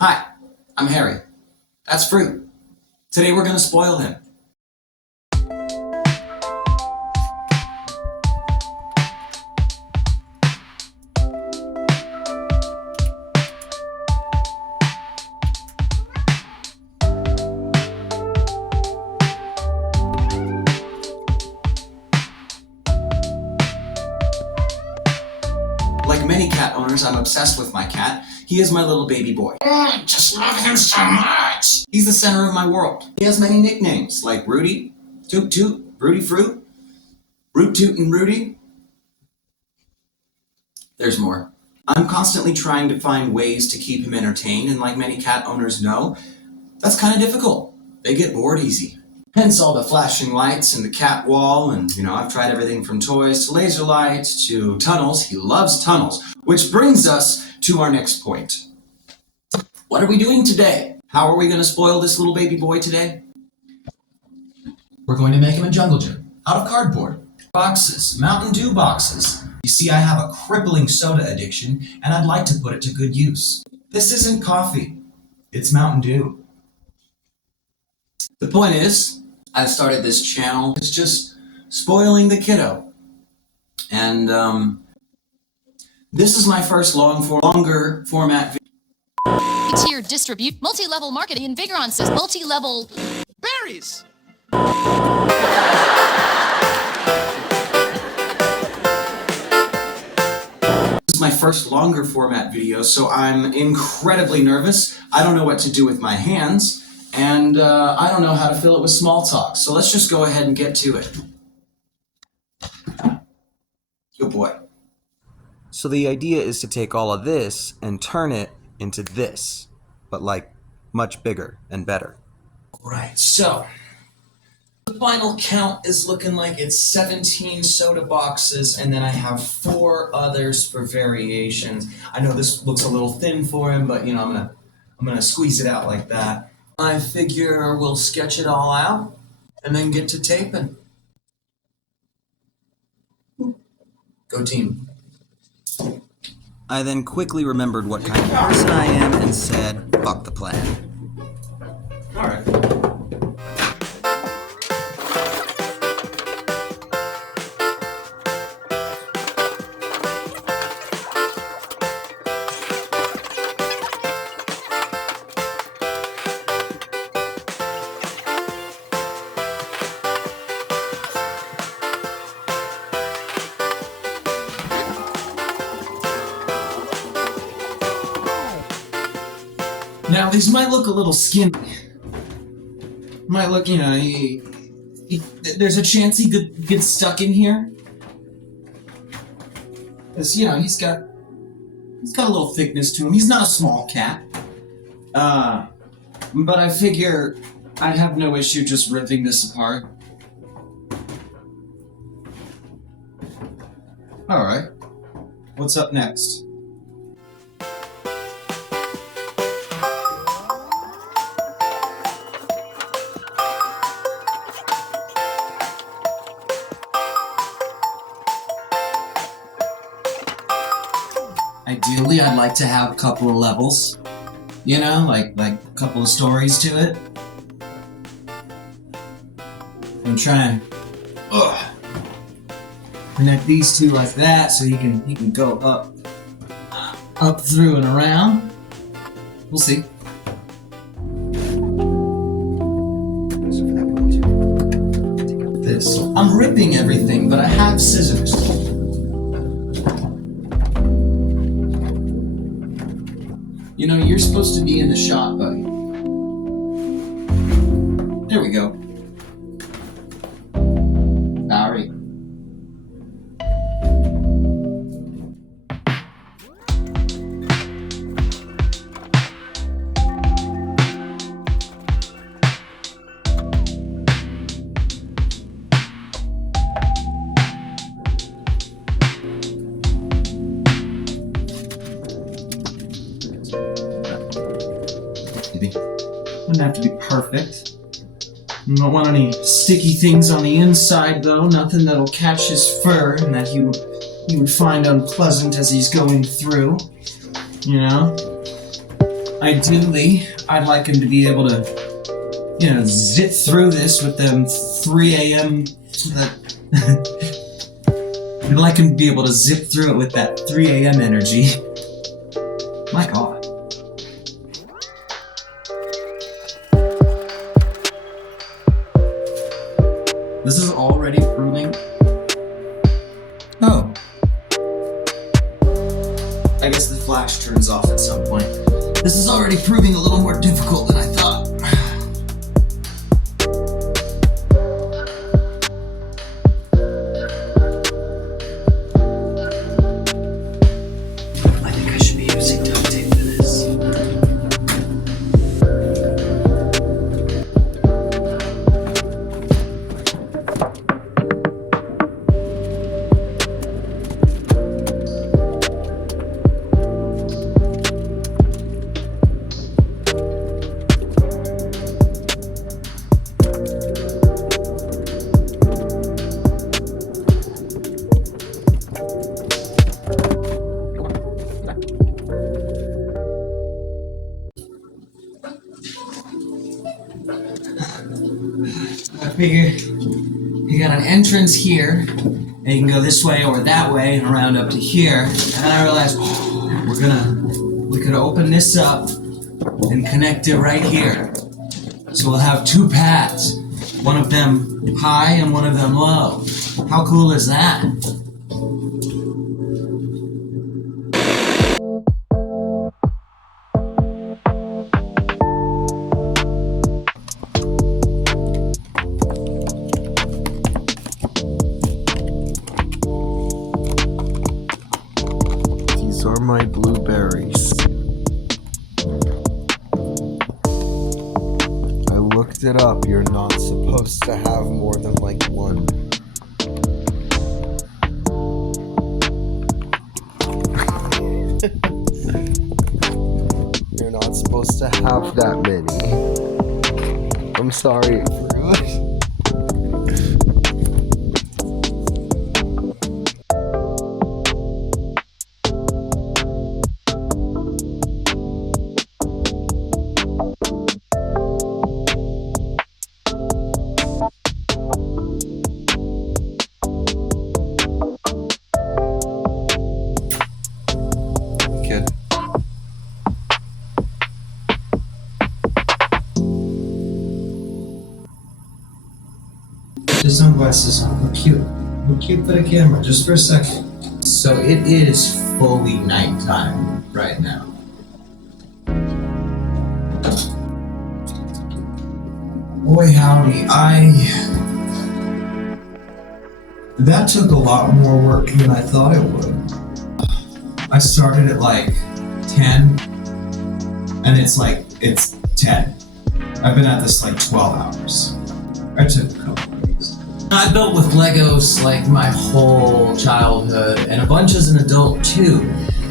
Hi, I'm Harry. That's Fruit. Today we're gonna spoil him. Like many cat owners, I'm obsessed with my cat. He is my little baby boy. I just love him so much. He's the center of my world. He has many nicknames, like Rudy, Toot Toot, Rudy-Fruit, Root Toot and Rudy. There's more. I'm constantly trying to find ways to keep him entertained, and like many cat owners know, that's kind of difficult. They get bored easy. Hence all the flashing lights and the cat wall, and I've tried everything from toys to laser lights to tunnels. He loves tunnels, which brings us to our next point. What are we doing today? How are we going to spoil this little baby boy today? We're going to make him a jungle gym out of cardboard. Boxes, Mountain Dew boxes. You see, I have a crippling soda addiction, and I'd like to put it to good use. This isn't coffee. It's Mountain Dew. The point is, I started this channel. It's just spoiling the kiddo. And this is my first longer format video. Tier distribute, multi-level marketing, and Vigron says multi-level Berries. This is my first longer format video, so I'm incredibly nervous. I don't know what to do with my hands. And I don't know how to fill it with small talk, so let's just go ahead and get to it. Good boy. So the idea is to take all of this and turn it into this, but like much bigger and better. Right, so the final count is looking like it's 17 soda boxes, and then I have 4 others for variations. I know this looks a little thin for him, but I'm gonna squeeze it out like that. I figure we'll sketch it all out and then get to taping. Go team. I then quickly remembered what kind of person I am and said, fuck the plan. All right. Now, these might look a little skinny. Might look, there's a chance he could get stuck in here. Because, he's got a little thickness to him. He's not a small cat. But I figure I'd have no issue just ripping this apart. Alright. What's up next? Ideally, I'd like to have a couple of levels, like a couple of stories to it. I'm trying to connect these two like that, so he can go up through and around. We'll see. This. I'm ripping everything, but I have scissors. You're supposed to be in the shot, buddy. There we go. Sorry. Doesn't have to be perfect. You don't want any sticky things on the inside, though. Nothing that'll catch his fur and that he would find unpleasant as he's going through. Ideally, I'd like him to be able to, zip through this with them 3 a.m. I'd like him to be able to zip through it with that 3 a.m. energy. My God. This is already proving. Oh. I guess the flash turns off at some point. This is already proving a little more difficult than I thought. I think I should be using duct tape for this. I figure you got an entrance here, and you can go this way or that way and around up to here. And then I realized we could open this up and connect it right here. So we'll have two paths, one of them high and one of them low. How cool is that? These are my blueberries. I looked it up. You're not supposed to have more than like one. You're not supposed to have that many. I'm sorry, Fruit. Kid. The sunglasses on. Look cute. Look cute for the camera, just for a second. So it is fully nighttime right now. Boy howdy, that took a lot more work than I thought it would. I started at like 10, and it's 10. I've been at this like 12 hours. I took a couple of days. I built with Legos like my whole childhood, and a bunch as an adult too.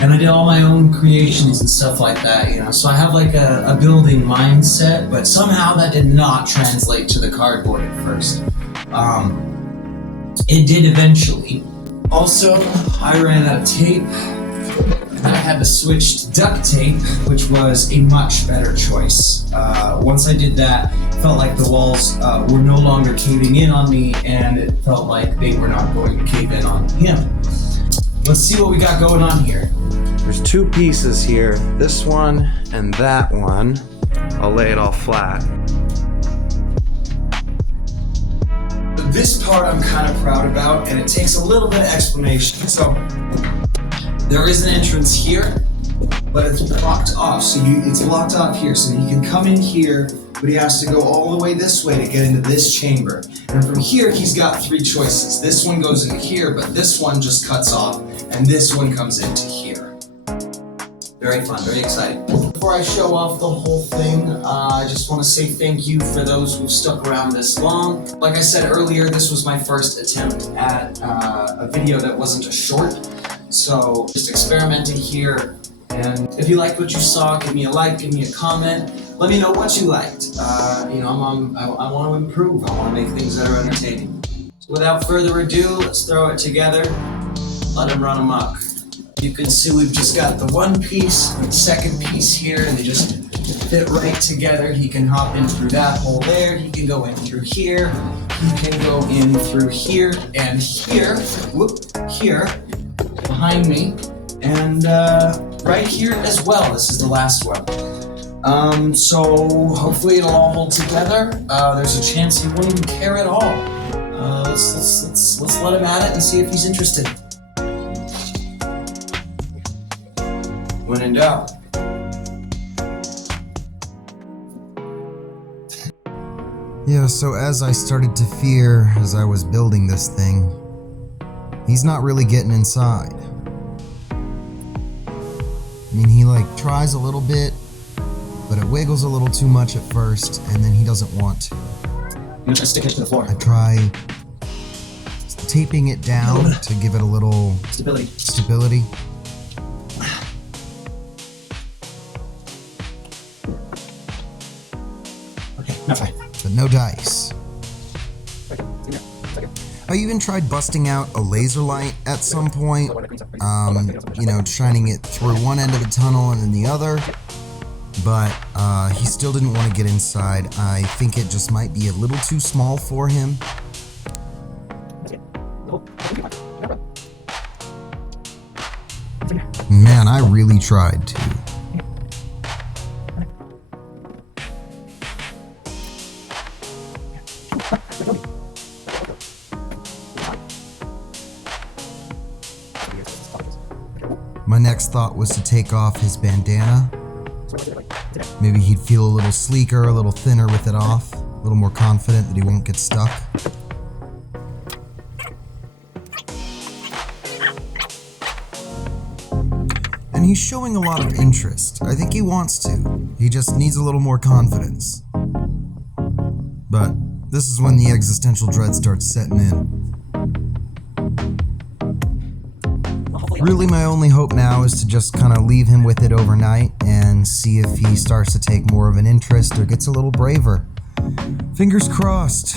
And I did all my own creations and stuff like that, So I have like a building mindset, but somehow that did not translate to the cardboard at first. It did eventually. Also, I ran out of tape, and I had to switch to duct tape, which was a much better choice. Once I did that, it felt like the walls were no longer caving in on me, and it felt like they were not going to cave in on him. Let's see what we got going on here. There's two pieces here, this one and that one. I'll lay it all flat. This part I'm kind of proud about, and it takes a little bit of explanation. So, there is an entrance here, but it's blocked off. So it's blocked off here, so he can come in here, but he has to go all the way this way to get into this chamber. And from here, he's got three choices. This one goes into here, but this one just cuts off, and this one comes into here. Very fun, very exciting. Before I show off the whole thing, I just want to say thank you for those who've stuck around this long. Like I said earlier, this was my first attempt at a video that wasn't a short. So just experimenting here, and if you liked what you saw, give me a like, give me a comment, let me know what you liked. I want to improve, I want to make things that are entertaining. So without further ado, let's throw it together, let him run amok. You can see we've just got the one piece, second piece here, and they just fit right together. He can hop in through that hole there. He can go in through here. He can go in through here and here. Whoop, here, behind me, and right here as well. This is the last one. So hopefully it'll all hold together. There's a chance he won't even care at all. Let's let him at it and see if he's interested. When in doubt. Yeah, so as I started to fear as I was building this thing, he's not really getting inside. I mean, he tries a little bit, but it wiggles a little too much at first, and then he doesn't want to. I'm gonna try to stick it to the floor. I try taping it down to give it a little stability. Okay, not fine. But no dice. I even tried busting out a laser light at some point, shining it through one end of the tunnel and then the other, but he still didn't want to get inside. I think it just might be a little too small for him. Man, I really tried to. My next thought was to take off his bandana. Maybe he'd feel a little sleeker, a little thinner with it off, a little more confident that he won't get stuck. And he's showing a lot of interest. I think he wants to. He just needs a little more confidence. But this is when the existential dread starts setting in. Really, my only hope now is to just kind of leave him with it overnight and see if he starts to take more of an interest or gets a little braver. Fingers crossed.